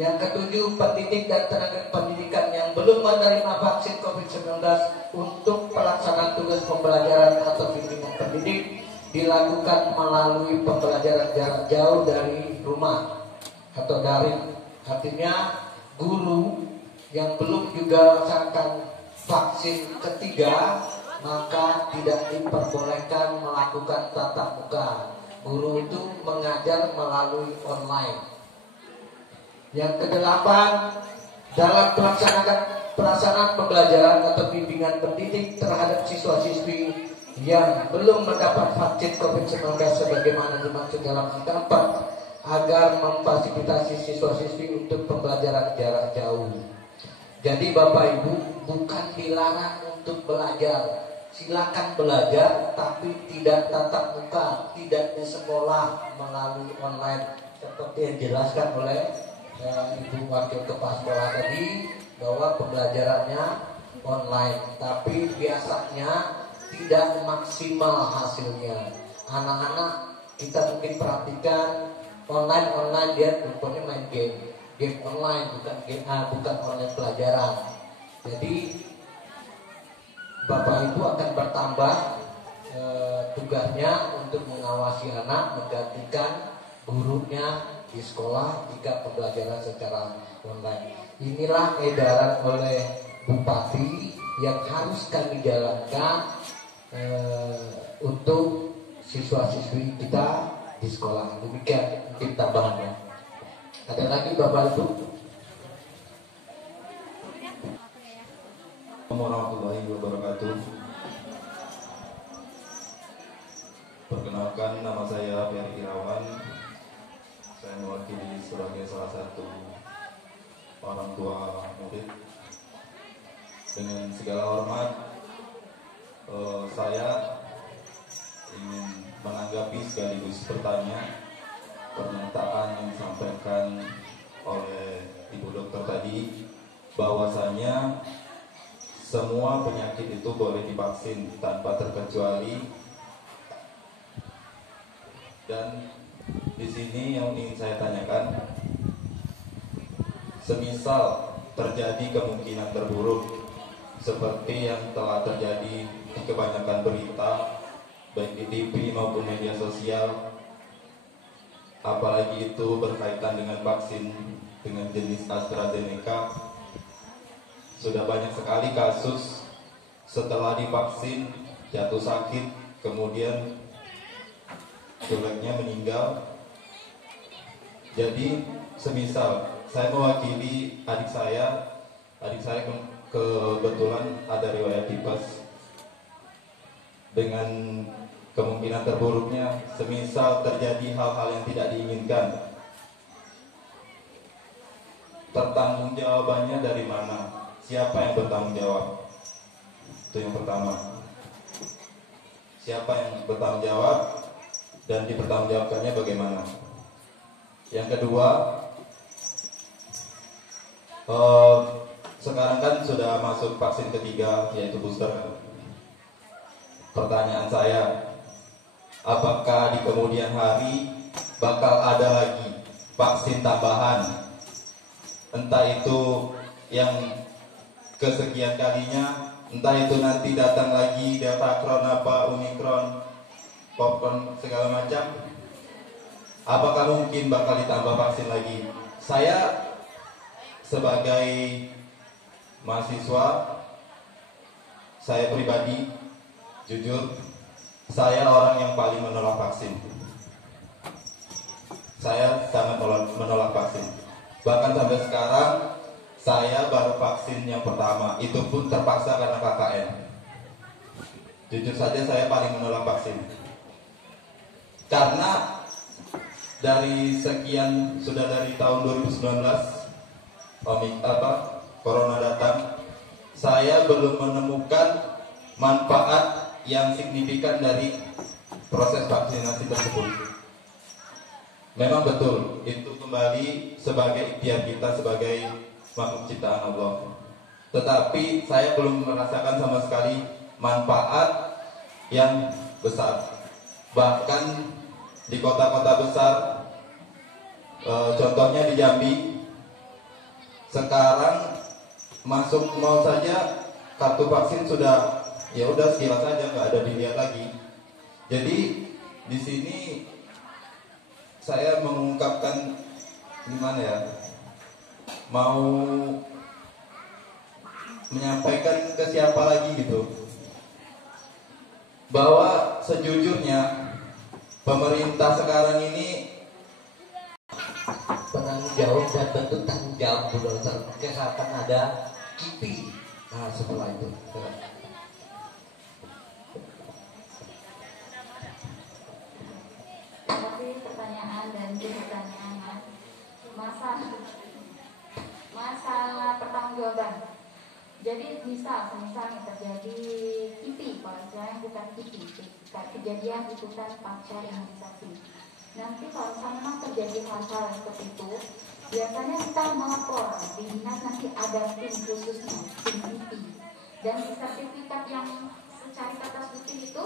Yang ketujuh, pendidik dan tenaga pendidikan yang belum menerima vaksin COVID-19 untuk pelaksanaan tugas pembelajaran atau bimbingan pendidik dilakukan melalui pembelajaran jarak jauh dari rumah atau daring. Artinya guru yang belum juga melaksanakan vaksin ketiga maka tidak diperbolehkan melakukan tatap muka. Guru itu mengajar melalui online. Yang kedelapan, dalam pelaksanaan pembelajaran atau bimbingan pendidik terhadap siswa-siswi yang belum mendapat vaksin COVID-19 sebagaimana dimaksud dalam angka 4 agar memfasilitasi siswa-siswi untuk pembelajaran jarak jauh. Jadi Bapak Ibu bukan dilarang untuk belajar, silakan belajar tapi tidak tatap muka, tidak di sekolah melalui online seperti yang dijelaskan oleh Ibu Wakil Kepala Sekolah tadi bahwa pembelajarannya online, tapi biasanya tidak maksimal hasilnya. Anak-anak kita mungkin perhatikan online dia rupanya main game online, bukan online pelajaran. Jadi Bapak Ibu akan bertambah tugasnya untuk mengawasi anak, menggantikan gurunya di sekolah jika pembelajaran secara online. Inilah edaran oleh Bupati yang harus kami jalankan untuk siswa-siswi kita di sekolah. Demikian mungkin tambahannya. Ada lagi Bapak Ibu? Assalamualaikum warahmatullahi wabarakatuh. Perkenalkan, nama saya Ferry Irawan. Saya mewakili sebagai salah satu orang tua murid. Dengan segala hormat, saya ingin menanggapi sekaligus bertanya pernyataan yang disampaikan oleh Ibu Dokter tadi, bahwasanya semua penyakit itu boleh divaksin tanpa terkecuali. Dan di sini yang ingin saya tanyakan, semisal terjadi kemungkinan terburuk seperti yang telah terjadi di kebanyakan berita baik di TV maupun media sosial, apalagi itu berkaitan dengan vaksin dengan jenis AstraZeneca, sudah banyak sekali kasus setelah divaksin jatuh sakit, kemudian jeleknya meninggal. Jadi semisal saya mewakili adik saya kebetulan ada riwayat tipes. Dengan kemungkinan terburuknya, semisal terjadi hal-hal yang tidak diinginkan, pertanggung jawabannya dari mana? Siapa yang bertanggung jawab? Itu yang pertama. Siapa yang bertanggung jawab dan dipertanggungjawabkannya bagaimana? Yang kedua, sekarang kan sudah masuk vaksin ketiga, yaitu booster. Pertanyaan saya, apakah di kemudian hari bakal ada lagi vaksin tambahan? Entah itu yang kesekian kalinya, entah itu nanti datang lagi Deltacron apa Omicron, popcorn segala macam. Apakah mungkin bakal ditambah vaksin lagi? Saya sebagai mahasiswa, saya pribadi jujur, saya orang yang paling menolak vaksin. Saya sangat menolak vaksin. Bahkan sampai sekarang saya baru vaksin yang pertama, itu pun terpaksa karena KKN. Jujur saja saya paling menolak vaksin. Karena dari sekian, sudah dari tahun 2019 Corona datang, saya belum menemukan manfaat yang signifikan dari proses vaksinasi tersebut. Memang betul, itu kembali sebagai ikhtiar kita sebagai makhluk ciptaan Allah. Tetapi saya belum merasakan sama sekali manfaat yang besar. Bahkan di kota-kota besar, contohnya di Jambi, Sekarang masuk mau saja kartu vaksin sudah ya udah sekilas saja, nggak ada dilihat lagi. Jadi di sini saya mengungkapkan gimana ya, mau menyampaikan ke siapa lagi gitu, bahwa sejujurnya pemerintah sekarang ini penanggung jawab dan bentuk tanggung jawab Bu Dokter. Mungkin akan ada KIPI. Nah setelah itu Tapi pertanyaan dan pertanyaannya masa pertanggungjawaban. Jadi misalnya terjadi KIPI, kalau misalnya bukan KIPI, kejadian ikutan pasca imunisasi. Nanti kalau memang terjadi hal-hal seperti itu, biasanya kita melapor di dinas, nanti ada tim khususnya, tim KIPI, dan sertifikat yang secari kata putih itu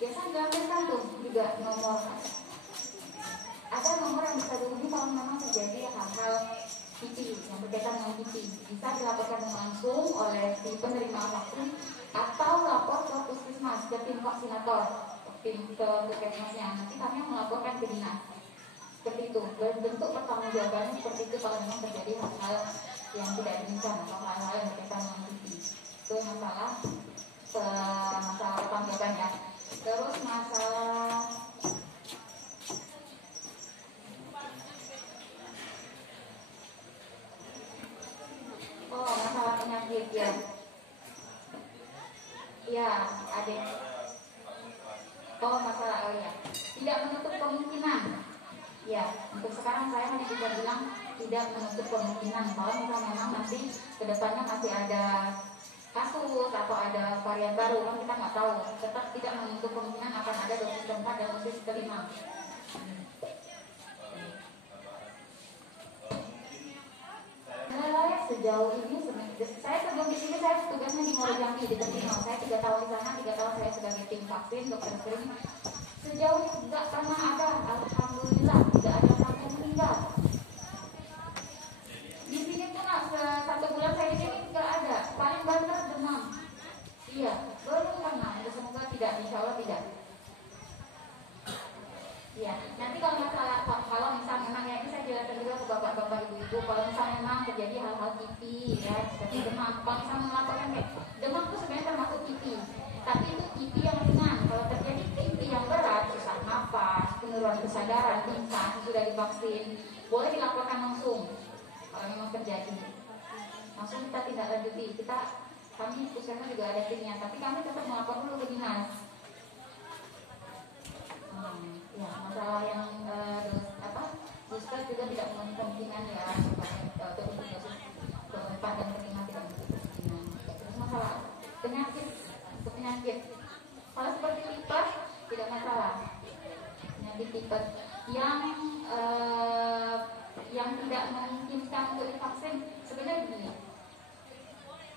biasanya diambilkan tuh juga nomor. Ada nomor yang bisa dihubungi kalau memang terjadi hal-hal KIPI yang berkaitan dengan KIPI, bisa dilaporkan langsung oleh si penerima vaksin atau lapor ke puskesmas, ke tim vaksinator, tim ke puskesmasnya. Nanti kami melaporkan ke dinas. Seperti itu, bentuk pertanggungjawabannya seperti itu kalau memang terjadi hal-hal yang tidak diinginkan atau hal-hal yang berkaitan dengan KIPI. Itu masalah pertanggungjawaban ya. Terus masalah masalah penyakit ya. Ya, adik. Masalah ya. Tidak menutup kemungkinan. Ya, untuk sekarang saya hanya bisa bilang tidak menutup kemungkinan kalau memang nanti kedepannya masih ada kasus atau ada varian baru, kan kita nggak tahu. Tetap tidak menutup kemungkinan akan ada dosis keempat dan dosis kelima. Sejauh ini saya sebelum di sini saya tugasnya di Muara Jambi di Terminal. Saya 3 tahun di sana, 3 tahun saya sebagai tim vaksin dokter screening. Sejauh ini tidak pernah ada, alhamdulillah tidak ada sampai meninggal. Di sini pun 1 bulan saya di sini tidak ada. Paling banter demam. Iya, belum pernah. Semoga tidak, insya Allah tidak. Ya, nanti kalau misalnya memang ya ini saya jelaskan juga ke bapak-bapak ibu-ibu, kalau misalnya memang terjadi hal-hal KIPI ya seperti demam, kalau misalnya melaporkan kayak demam itu sebenarnya termasuk KIPI, tapi itu KIPI yang ringan. Kalau terjadi KIPI yang berat, sesak nafas, penurunan kesadaran, pingsan, sudah divaksin, boleh dilaporkan langsung. Kalau memang terjadi, langsung kita tindak lanjuti. Kami puskesmas juga ada timnya, tapi kami tetap melapor dulu ke dinas. Ya, masalah yang booster juga tidak memenuhi kemungkinan ya, untuk dosis keempat dan kelima tidak memenuhi kemungkinan. Terus masalah penyakit, kalau seperti tipes tidak masalah. Penyakit tipes yang tidak memungkinkan untuk divaksin sebenarnya begini.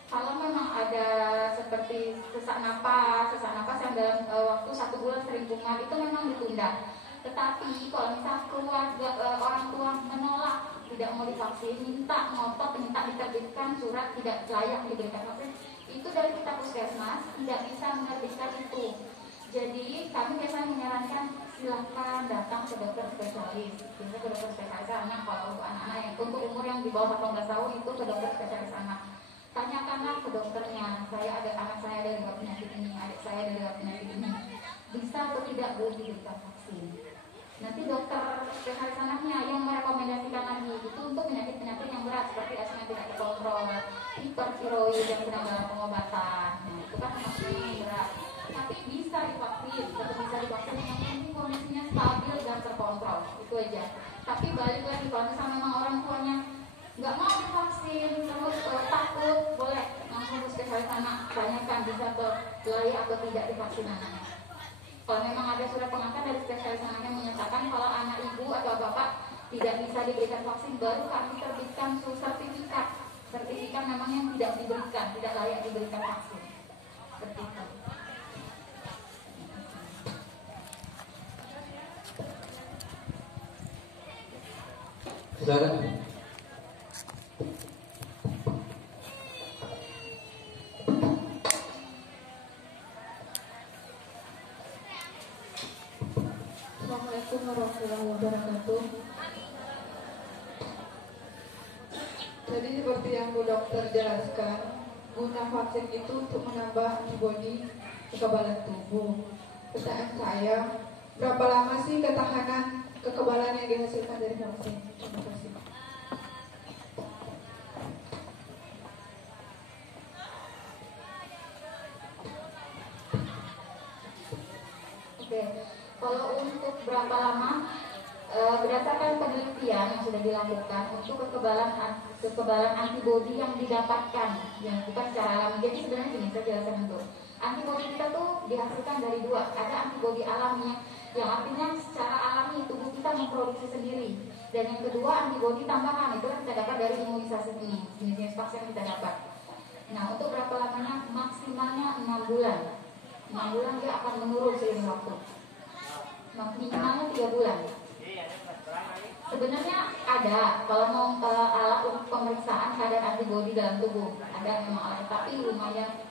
Kalau memang ada seperti sesak napas yang dalam waktu 1 bulan sering kumat, itu memang ditunda. Tetapi kalau misalnya keluarga orang tua menolak, tidak mau divaksin, minta diterbitkan surat tidak layak diberikan vaksin, itu dari kita puskesmas tidak bisa menerbitkan itu. Jadi kami biasanya menyarankan silakan datang ke dokter spesialis. Biasanya ke dokter spesialis anak, kalau untuk anak-anak yang untuk umur yang di bawah 18 tahun itu ke dokter spesialis anak. Tanyakanlah ke dokternya, anak saya ada dua penyakit ini, adik saya ada dua penyakit ini, bisa atau tidak boleh diberikan vaksin. Nanti dokter spesialis anaknya yang merekomendasikan lagi itu untuk penyakit-penyakit yang berat seperti asma yang tidak terkontrol, hipertiroid yang sedang dalam pengobatan. Nah, itu kan maksudnya yang berat. Tapi bisa divaksin, yang penting kondisinya stabil dan terkontrol, itu aja. Tapi balik lagi kalau misalnya memang orang tuanya nggak mau divaksin, terus takut, boleh langsung ke spesialis anak, tanyakan bisa layak atau tidak divaksin anaknya. Kalau memang ada surat pengantar dari spesialis anak yang menyatakan kalau anak ibu atau bapak tidak bisa diberikan vaksin, baru kami terbitkan sertifikat memang yang tidak layak diberikan vaksin. Seperti itu. Silakan. warahmatullahi wabarakatuh. Jadi seperti yang Bu Dokter jelaskan, guna vaksin itu untuk menambah antibodi kekebalan tubuh. Pertanyaan saya, berapa lama sih ketahanan kekebalan yang dihasilkan dari vaksin? Terima kasih. Oke, kalau untuk berapa lama, berdasarkan penelitian yang sudah dilakukan untuk kekebalan antibodi yang didapatkan, yang bukan secara alami. Jadi sebenarnya gini, saya jelaskan dulu. Antibodi kita tuh dihasilkan dari dua. Ada antibodi alami yang artinya secara alami tubuh kita memproduksi sendiri. Dan yang kedua antibodi tambahan, itu kan kita dapat dari imunisasi ini, jenis vaksin yang kita dapat. Nah, untuk berapa lamanya? Maksimalnya 6 bulan. 6 bulan dia akan menurun seiring waktu. Minimalnya 3 bulan. Sebenarnya ada, kalau mau alat untuk pemeriksaan kadar antibodi dalam tubuh, ada memang alat, tapi lumayan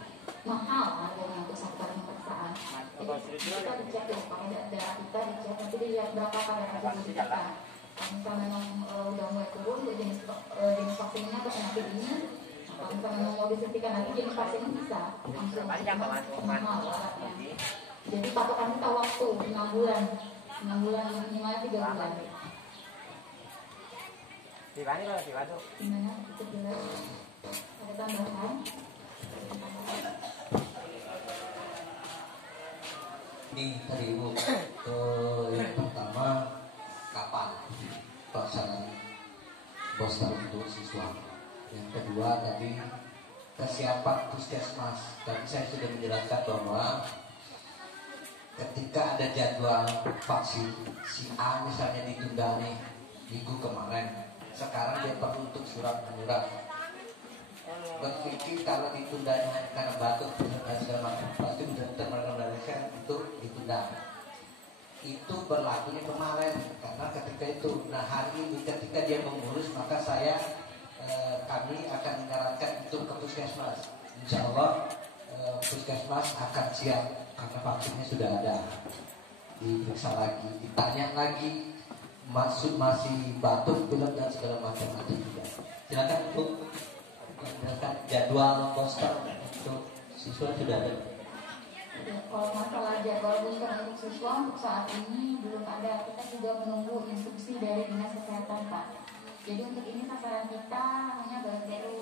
mahal harganya untuk satu kali pemeriksaan. Jadi kita dicek ya, pakai darah kita dicek, nanti dilihat berapa kadar antibodi kita. Kalau misalnya memang udah mulai turun, jenis vaksinnya atau penyakit ini, kalau misalnya mau disuntikan lagi jenis vaksin ini bisa langsung mahal alatnya. Jadi patokan kita waktu 6 bulan, 6 bulan minimal 3 bulan. Gimana? Itu jelas. Ada tambahan? Ini tadi Bu, yang pertama kapan pelaksanaan booster untuk siswa. Yang kedua tadi kesiapan puskesmas. Tadi saya sudah menjelaskan bahwa ketika ada jadwal vaksin si A misalnya ditunda nih minggu kemarin, sekarang dia perlu untuk surat menyurat. Berpikir kalau ditundanya hanya karena batuk dan segala macam, pasti dokter merekomendasikan itu ditunda. Itu berlakunya kemarin karena ketika itu. Nah hari ini ketika dia mengurus, maka kami akan menyarankan untuk ke puskesmas. Insya Allah puskesmas akan siap karena vaksinnya sudah ada. Diperiksa lagi, ditanya lagi, masih batuk, pilek dan segala macam atau tidak. Silakan untuk menjelaskan jadwal booster untuk siswa sudah ada. Kalau masalah jadwal booster untuk siswa untuk saat ini belum ada. Kita juga menunggu instruksi dari Dinas Kesehatan, Pak. Jadi untuk ini sasaran kita hanya baru.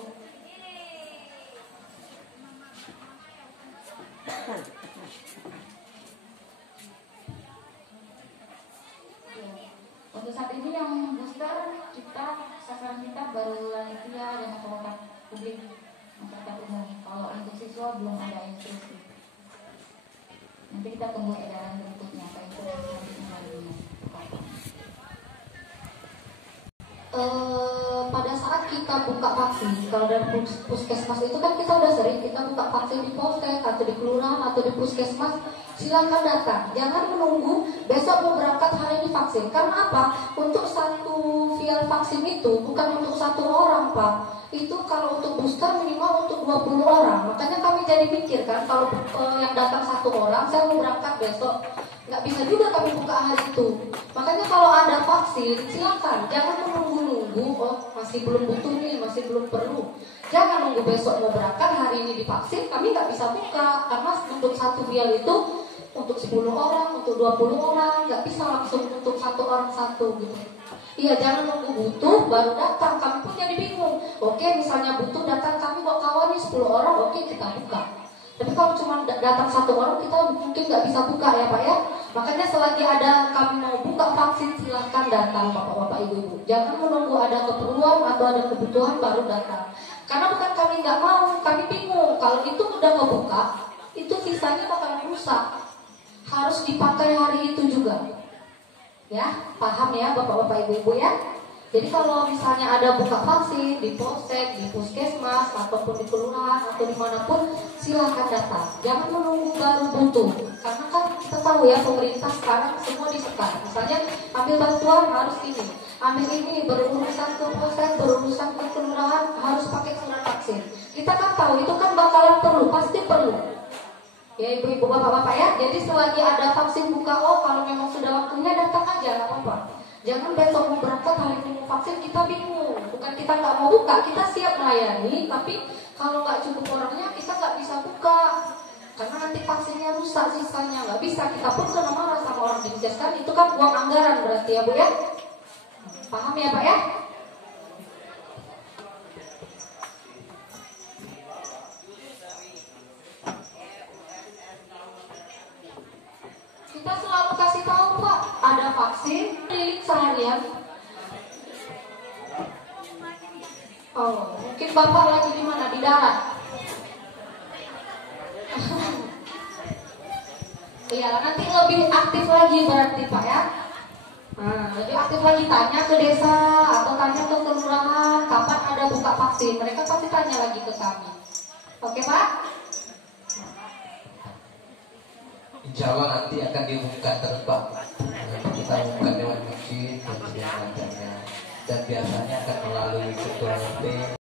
Untuk saat ini yang booster sasaran kita baru lansia dan masyarakat publik, masyarakat umum. Kalau untuk siswa belum ada instruksi. Nanti kita tunggu edaran berikutnya apa instruksi selanjutnya. Pada saat kita buka vaksin, kalau dari puskesmas itu kan kita udah sering kita buka vaksin di polsek atau di kelurahan atau di puskesmas, silakan datang. Jangan menunggu besok mau berangkat hari ini vaksin. Karena apa? Untuk satu vial vaksin itu bukan untuk satu orang, Pak. Itu kalau untuk booster minimal untuk 20 orang. Makanya kami jadi mikir kan, kalau yang datang satu orang, saya mau berangkat besok, nggak bisa juga kami buka hari itu. Makanya kalau ada vaksin, silakan. Jangan menunggu-nunggu, oh masih belum butuh nih, masih belum perlu. Jangan nunggu besok mau berangkat, hari ini divaksin, kami nggak bisa buka. Karena untuk satu vial itu untuk 10 orang, untuk 20 orang, nggak bisa langsung untuk satu orang satu gitu. Iya, jangan nunggu butuh baru datang. Kami pun jadi bingung. Oke, misalnya butuh datang, kami bawa kawan nih 10 orang, oke kita buka. Tapi kalau cuma datang satu orang, kita mungkin nggak bisa buka ya Pak ya. Makanya selagi ada kami mau buka vaksin, silahkan datang Bapak-Bapak Ibu-Ibu. Jangan menunggu ada keperluan atau ada kebutuhan baru datang. Karena bukan kami nggak mau, kami bingung. Kalau itu udah ngebuka, itu sisanya bakalan rusak. Harus dipakai hari itu juga. Ya, paham ya Bapak-Bapak Ibu-Ibu ya. Jadi kalau misalnya ada buka vaksin di polsek, di puskesmas, ataupun di kelurahan atau dimanapun, silahkan datang. Jangan menunggu baru butuh. Karena kan kita tahu ya pemerintah sekarang semua disekat. Misalnya ambil bantuan harus ini, ambil ini, berurusan ke polsek, berurusan ke kelurahan harus pakai surat vaksin. Kita kan tahu itu kan bakalan perlu, pasti perlu. Ya ibu-ibu bapak-bapak ya. Jadi selagi ada vaksin buka, oh kalau memang sudah waktunya datang aja, nggak apa-apa. Jangan besok mau berangkat hari ini mau vaksin kita bingung. Bukan kita nggak mau buka, kita siap melayani, tapi kalau nggak cukup orangnya kita nggak bisa buka. Karena nanti vaksinnya rusak sisanya, nggak bisa. Kita pun kena marah sama orang Dinkes kan, itu kan uang anggaran berarti ya Bu ya. Paham ya Pak ya? Kita selalu kasih tahu Pak, ada vaksin keliling seharian. Oh, mungkin Bapak lagi di mana? Di darat. Iya, nanti lebih aktif lagi berarti Pak ya. Nah, lebih aktif lagi, tanya ke desa atau tanya ke kelurahan kapan ada buka vaksin. Mereka pasti tanya lagi ke kami. Oke Pak? Insya Allah nanti akan diumumkan terus Pak. Nanti kita umumkan lewat masjid dan biasanya akan melalui ketua RT.